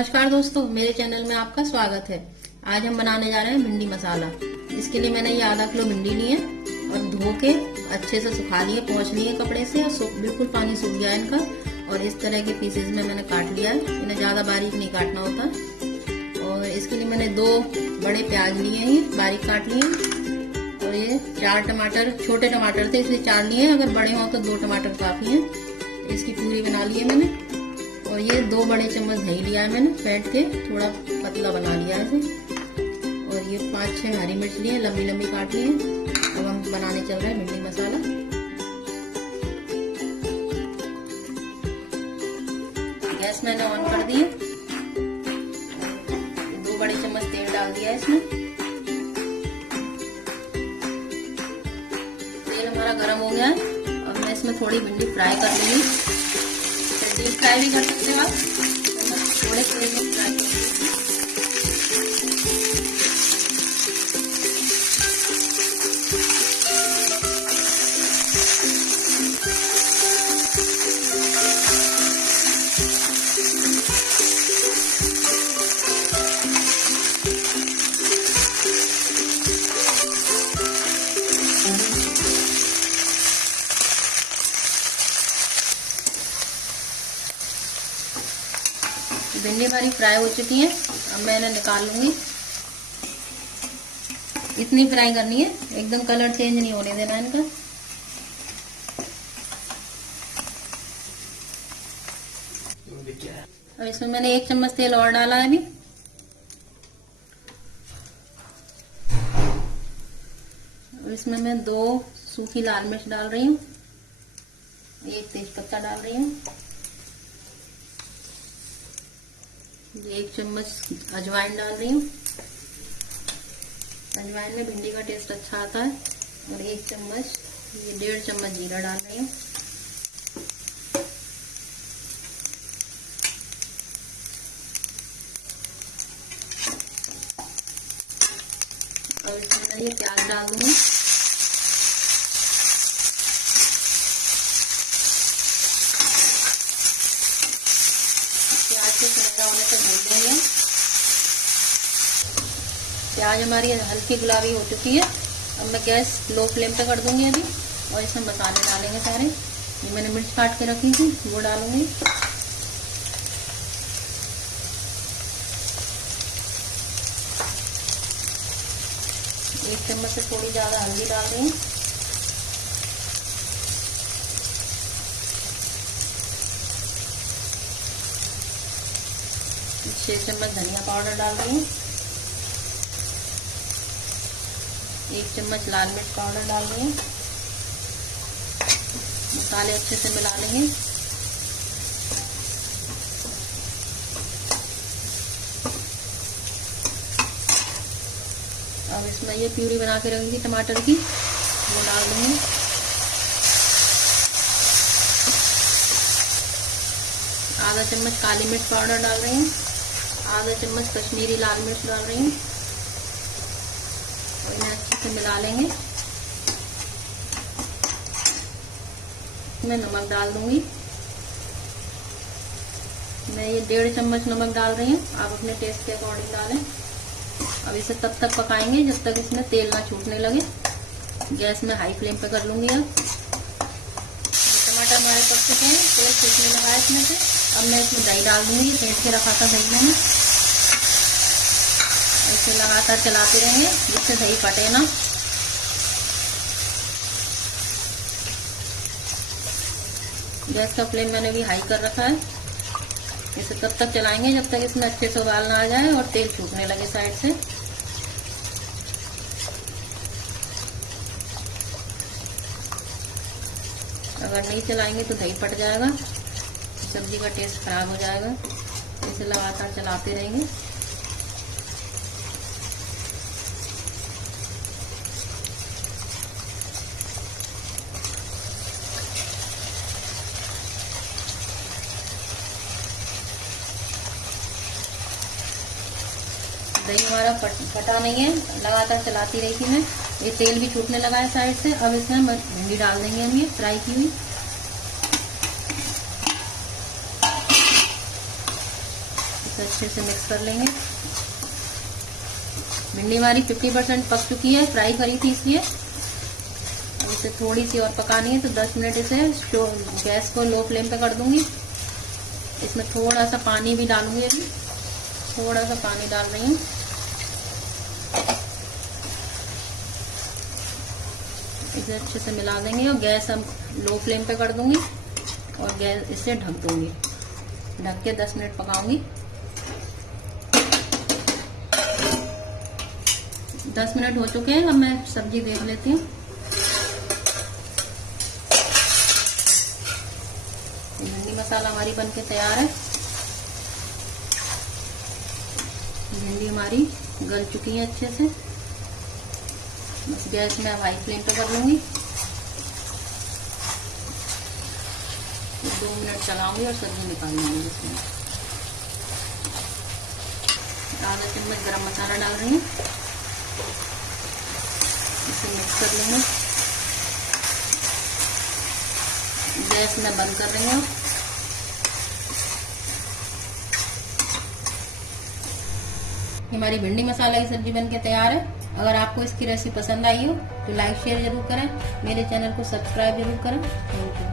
नमस्कार दोस्तों, मेरे चैनल में आपका स्वागत है। आज हम बनाने जा रहे हैं भिंडी मसाला। इसके लिए मैंने ये आधा किलो भिंडी ली है और धो के अच्छे से सुखा लिए, पोंछ लिए कपड़े से और बिल्कुल पानी सूख गया इनका। और इस तरह के पीसेज में मैंने काट लिया है, इन्हें ज्यादा बारीक नहीं काटना होता। और इसके लिए मैंने 2 बड़े प्याज लिए हैं, बारीक काट लिए। और ये 4 टमाटर, छोटे टमाटर थे इसलिए 4 लिए, अगर बड़े हों तो 2 टमाटर काफी है। इसकी प्यूरी बना ली है मैंने। और ये 2 बड़े चम्मच दही लिया है मैंने, फेंट के थोड़ा पतला बना लिया है इसे। और ये 5-6 हरी मिर्च लिए, लंबी लंबी काट लिए। अब हम बनाने चल रहे हैं भिंडी मसाला। गैस मैंने ऑन कर दी है। 2 बड़े चम्मच तेल डाल दिया है इसमें। तेल हमारा गर्म हो गया है। अब मैं इसमें थोड़ी भिंडी फ्राई कर लूंगी। डीप फ्राई भी कर सकते हो आप, थोड़े तेल में फ्राई कर भिंडी हमारी फ्राई हो चुकी है। अब मैं इन्हें निकाल लूंगी। इतनी फ्राई करनी है, एकदम कलर चेंज नहीं होने देना इनका। और इसमें मैंने 1 चम्मच तेल और डाला है अभी। और इसमें मैं 2 सूखी लाल मिर्च डाल रही हूँ, 1 तेज पत्ता डाल रही हूँ, 1 चम्मच अजवाइन डाल रही हूँ। अजवाइन में भिंडी का टेस्ट अच्छा आता है। और 1 चम्मच, ये 1.5 चम्मच जीरा डाल रही हूँ। और इसमें मैं ये प्याज डाल दूंगी। होने तक भून देंगे। प्याज हमारी हल्की गुलाबी हो चुकी है। अब मैं गैस लो फ्लेम पे कर दूंगी अभी। और इसमें मसाले डालेंगे सारे। ये मैंने मिर्च काट के रखी थी, वो डालूंगी। एक चम्मच से थोड़ी ज्यादा हल्दी डाल रही हूँ। छह चम्मच धनिया पाउडर डाल रही हूँ। 1 चम्मच लाल मिर्च पाउडर डाल रही हूँ। मसाले अच्छे से मिला लेंगे। अब इसमें ये प्यूरी बना के रखी थी टमाटर की, वो डाल दूंगी। आधा चम्मच काली मिर्च पाउडर डाल रही हूँ। आधा चम्मच कश्मीरी लाल मिर्च डाल रही हूँ। और इन्हें अच्छे से मिला लेंगे। इसमें नमक डाल दूंगी। मैं ये 1.5 चम्मच नमक डाल रही हूँ, आप अपने टेस्ट के अकॉर्डिंग डालें। अब इसे तब तक पकाएंगे जब तक इसमें तेल ना छूटने लगे। गैस में हाई फ्लेम पे कर लूंगी। अब टमाटर हमारे पक चुके हैं, तेल छूटने लगा है इसमें से। अब मैं इसमें दही डाल दूंगी, फेंट के रखा था दही मैंने। इसे लगातार चलाते रहेंगे जिससे दही फटे ना। गैस का फ्लेम मैंने भी हाई कर रखा है। इसे तब तक चलाएंगे जब तक इसमें अच्छे से उबाल ना आ जाए और तेल छूटने लगे साइड से। अगर नहीं चलाएंगे तो दही फट जाएगा, सब्जी का टेस्ट खराब हो जाएगा। इसे लगातार चलाते रहेंगे। दही हमारा फटा नहीं है, लगातार चलाती रही थी मैं। ये तेल भी छूटने लगा है साइड से। अब इसमें भिंडी डाल देंगे हम, ये फ्राई की हुई। इसे अच्छे से मिक्स कर लेंगे। भिंडी हमारी 50% पक चुकी है, फ्राई करी थी इसलिए। अब इसे थोड़ी सी और पकानी है, तो 10 मिनट इसे गैस को लो फ्लेम पे कर दूंगी। इसमें थोड़ा सा पानी भी डालूंगी, अभी थोड़ा सा पानी डाल रही हूँ। इसे अच्छे से मिला देंगे और गैस हम लो फ्लेम पे कर दूंगी और गैस इसे ढक दूंगी। ढक के 10 मिनट पकाऊंगी। 10 मिनट हो चुके हैं, अब मैं सब्जी देख लेती हूँ। भिंडी मसाला हमारी बनके तैयार है। भिंडी हमारी गल चुकी है अच्छे से। बस गैस में हाई फ्लेम पे कर लूंगी। 2 मिनट चलाऊंगी और सब्जी निकाल लूंगी। इसमें आधा चम्मच गरम मसाला डाल रही हूँ। इसे मिक्स कर लेंगे। गैस में बंद कर रही हूँ। हमारी भिंडी मसाला की सब्जी बनके तैयार है। अगर आपको इसकी रेसिपी पसंद आई हो तो लाइक शेयर जरूर करें। मेरे चैनल को सब्सक्राइब जरूर करें। Thank you.